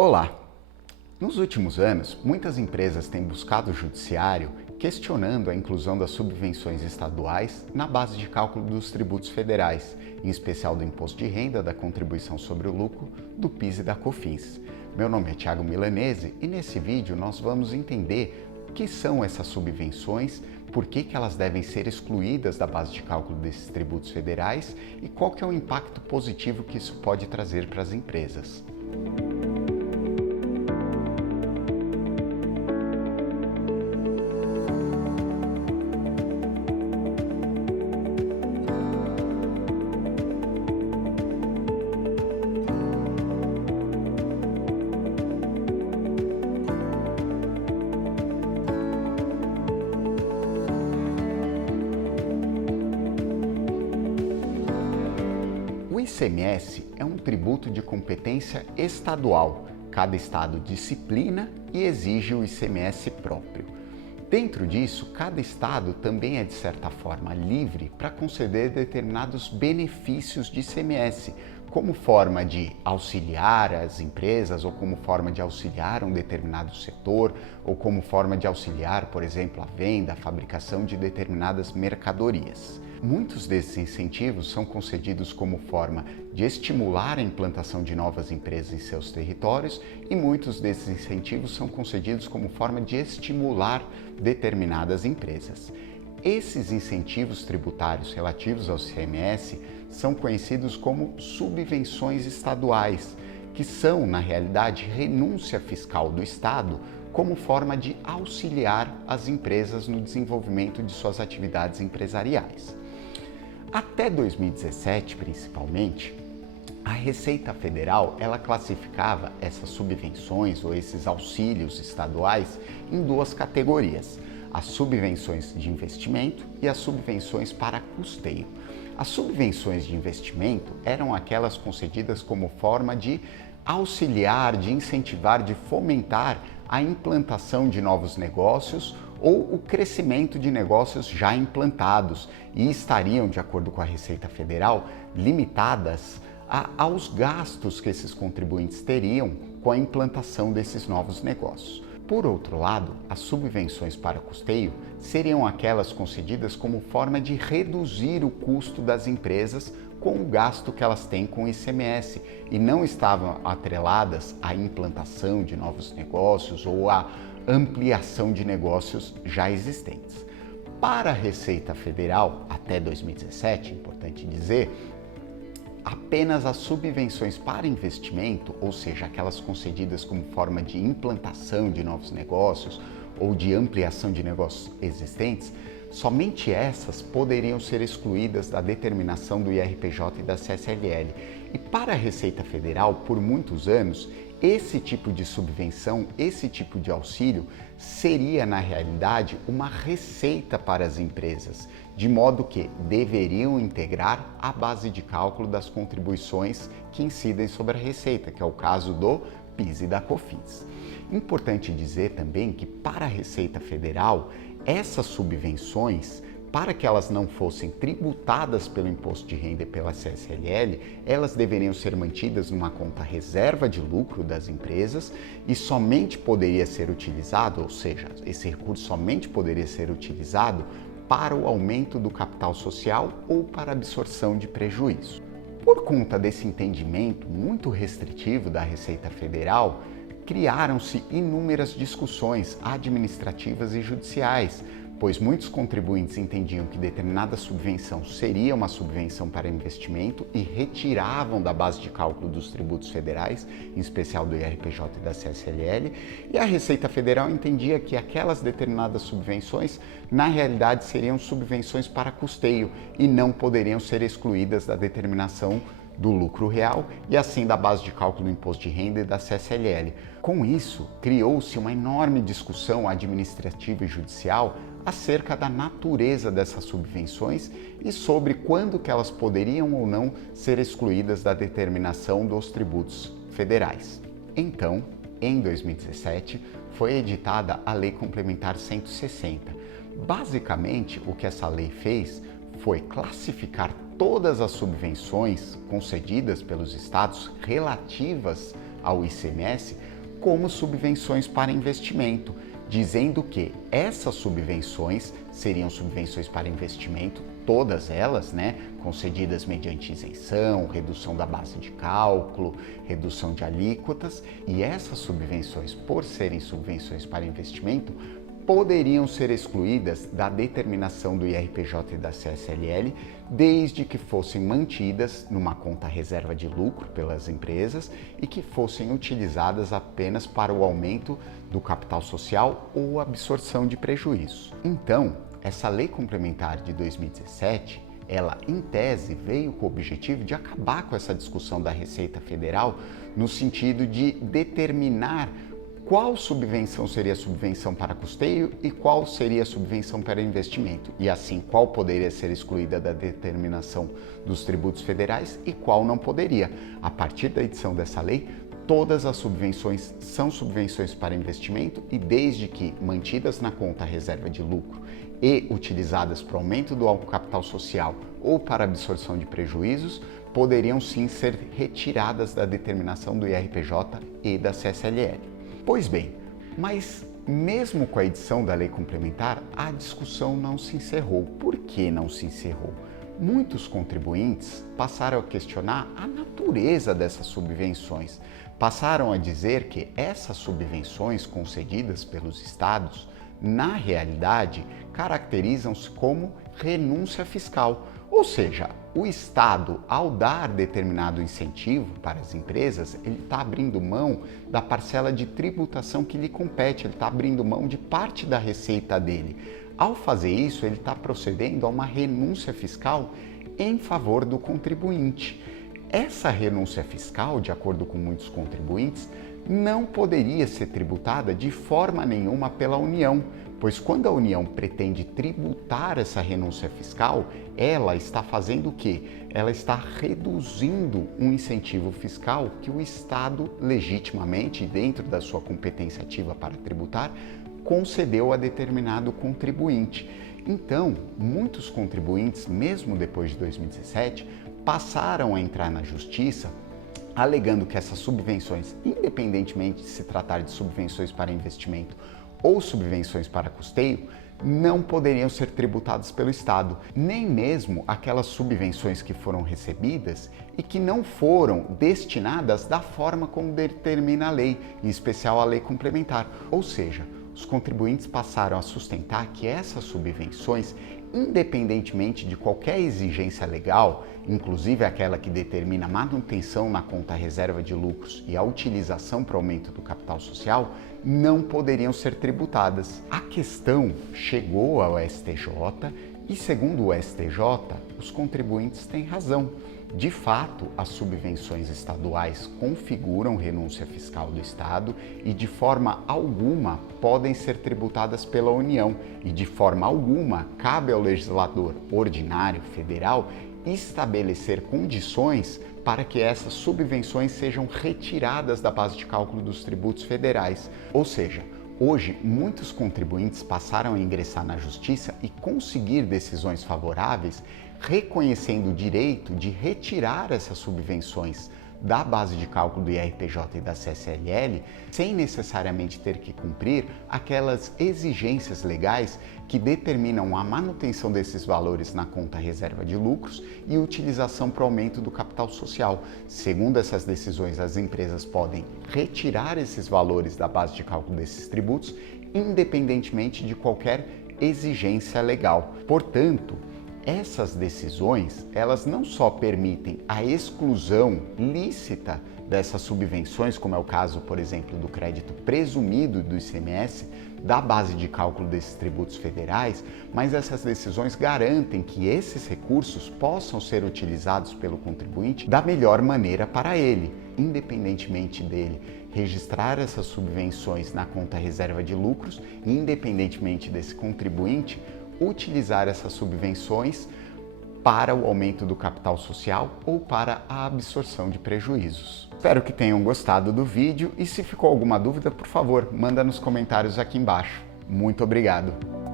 Olá! Nos últimos anos, muitas empresas têm buscado o judiciário questionando a inclusão das subvenções estaduais na base de cálculo dos tributos federais, em especial do Imposto de Renda, da Contribuição sobre o Lucro, do PIS e da COFINS. Meu nome é Thiago Milanese e nesse vídeo nós vamos entender o que são essas subvenções, por que elas devem ser excluídas da base de cálculo desses tributos federais e qual que é o impacto positivo que isso pode trazer para as empresas. O ICMS é um tributo de competência estadual. Cada estado disciplina e exige o ICMS próprio. Dentro disso, cada estado também é, de certa forma, livre para conceder determinados benefícios de ICMS, como forma de auxiliar as empresas, ou como forma de auxiliar um determinado setor, ou como forma de auxiliar, por exemplo, a venda, a fabricação de determinadas mercadorias. Muitos desses incentivos são concedidos como forma de estimular a implantação de novas empresas em seus territórios e muitos desses incentivos são concedidos como forma de estimular determinadas empresas. Esses incentivos tributários relativos ao ICMS são conhecidos como subvenções estaduais, que são, na realidade, renúncia fiscal do Estado como forma de auxiliar as empresas no desenvolvimento de suas atividades empresariais. Até 2017, principalmente, a Receita Federal ela classificava essas subvenções ou esses auxílios estaduais em duas categorias: as subvenções de investimento e as subvenções para custeio. As subvenções de investimento eram aquelas concedidas como forma de auxiliar, de incentivar, de fomentar a implantação de novos negócios ou o crescimento de negócios já implantados e estariam, de acordo com a Receita Federal, limitadas aos gastos que esses contribuintes teriam com a implantação desses novos negócios. Por outro lado, as subvenções para custeio seriam aquelas concedidas como forma de reduzir o custo das empresas com o gasto que elas têm com o ICMS e não estavam atreladas à implantação de novos negócios ou à ampliação de negócios já existentes. Para a Receita Federal, até 2017, importante dizer, apenas as subvenções para investimento, ou seja, aquelas concedidas como forma de implantação de novos negócios ou de ampliação de negócios existentes, somente essas poderiam ser excluídas da determinação do IRPJ e da CSLL. E para a Receita Federal, por muitos anos, esse tipo de subvenção, esse tipo de auxílio seria, na realidade, uma receita para as empresas, de modo que deveriam integrar a base de cálculo das contribuições que incidem sobre a receita, que é o caso do PIS e da COFINS. Importante dizer também que para a Receita Federal, essas subvenções, para que elas não fossem tributadas pelo Imposto de Renda e pela CSLL, elas deveriam ser mantidas numa conta reserva de lucro das empresas e somente poderia ser utilizado, ou seja, esse recurso somente poderia ser utilizado para o aumento do capital social ou para a absorção de prejuízo. Por conta desse entendimento muito restritivo da Receita Federal, criaram-se inúmeras discussões administrativas e judiciais, pois muitos contribuintes entendiam que determinada subvenção seria uma subvenção para investimento e retiravam da base de cálculo dos tributos federais, em especial do IRPJ e da CSLL, e a Receita Federal entendia que aquelas determinadas subvenções, na realidade, seriam subvenções para custeio e não poderiam ser excluídas da determinação do lucro real e assim da base de cálculo do Imposto de Renda e da CSLL. Com isso, criou-se uma enorme discussão administrativa e judicial acerca da natureza dessas subvenções e sobre quando que elas poderiam ou não ser excluídas da determinação dos tributos federais. Então, em 2017, foi editada a Lei Complementar 160. Basicamente, o que essa lei fez foi classificar todas as subvenções concedidas pelos estados relativas ao ICMS como subvenções para investimento, dizendo que essas subvenções seriam subvenções para investimento, todas elas, concedidas mediante isenção, redução da base de cálculo, redução de alíquotas, e essas subvenções, por serem subvenções para investimento, poderiam ser excluídas da determinação do IRPJ e da CSLL, desde que fossem mantidas numa conta reserva de lucro pelas empresas e que fossem utilizadas apenas para o aumento do capital social ou absorção de prejuízos. Então, essa lei complementar de 2017, ela, em tese, veio com o objetivo de acabar com essa discussão da Receita Federal no sentido de determinar qual subvenção seria subvenção para custeio e qual seria subvenção para investimento, e assim qual poderia ser excluída da determinação dos tributos federais e qual não poderia. A partir da edição dessa lei, todas as subvenções são subvenções para investimento e desde que mantidas na conta reserva de lucro e utilizadas para o aumento do capital social ou para absorção de prejuízos, poderiam sim ser retiradas da determinação do IRPJ e da CSLL. Pois bem, mas mesmo com a edição da lei complementar, a discussão não se encerrou. Por que não se encerrou? Muitos contribuintes passaram a questionar a natureza dessas subvenções. Passaram a dizer que essas subvenções concedidas pelos estados, na realidade, caracterizam-se como renúncia fiscal. Ou seja, o Estado, ao dar determinado incentivo para as empresas, ele está abrindo mão da parcela de tributação que lhe compete, ele está abrindo mão de parte da receita dele. Ao fazer isso, ele está procedendo a uma renúncia fiscal em favor do contribuinte. Essa renúncia fiscal, de acordo com muitos contribuintes, não poderia ser tributada de forma nenhuma pela União, pois quando a União pretende tributar essa renúncia fiscal, ela está fazendo o quê? Ela está reduzindo um incentivo fiscal que o Estado, legitimamente, dentro da sua competência ativa para tributar, concedeu a determinado contribuinte. Então, muitos contribuintes, mesmo depois de 2017, passaram a entrar na Justiça alegando que essas subvenções, independentemente de se tratar de subvenções para investimento ou subvenções para custeio, não poderiam ser tributadas pelo Estado, nem mesmo aquelas subvenções que foram recebidas e que não foram destinadas da forma como determina a lei, em especial a lei complementar. Ou seja, os contribuintes passaram a sustentar que essas subvenções, independentemente de qualquer exigência legal, inclusive aquela que determina a manutenção na conta reserva de lucros e a utilização para o aumento do capital social, não poderiam ser tributadas. A questão chegou ao STJ e, segundo o STJ, os contribuintes têm razão. De fato, as subvenções estaduais configuram renúncia fiscal do Estado e de forma alguma podem ser tributadas pela União e de forma alguma cabe ao legislador ordinário federal estabelecer condições para que essas subvenções sejam retiradas da base de cálculo dos tributos federais. Ou seja, hoje, muitos contribuintes passaram a ingressar na Justiça e conseguir decisões favoráveis, reconhecendo o direito de retirar essas subvenções da base de cálculo do IRPJ e da CSLL, sem necessariamente ter que cumprir aquelas exigências legais que determinam a manutenção desses valores na conta reserva de lucros e utilização para o aumento do capital social. Segundo essas decisões, as empresas podem retirar esses valores da base de cálculo desses tributos, independentemente de qualquer exigência legal. Portanto, essas decisões, elas não só permitem a exclusão lícita dessas subvenções, como é o caso, por exemplo, do crédito presumido do ICMS, da base de cálculo desses tributos federais, mas essas decisões garantem que esses recursos possam ser utilizados pelo contribuinte da melhor maneira para ele, independentemente dele registrar essas subvenções na conta reserva de lucros, independentemente desse contribuinte utilizar essas subvenções para o aumento do capital social ou para a absorção de prejuízos. Espero que tenham gostado do vídeo e se ficou alguma dúvida, por favor, manda nos comentários aqui embaixo. Muito obrigado!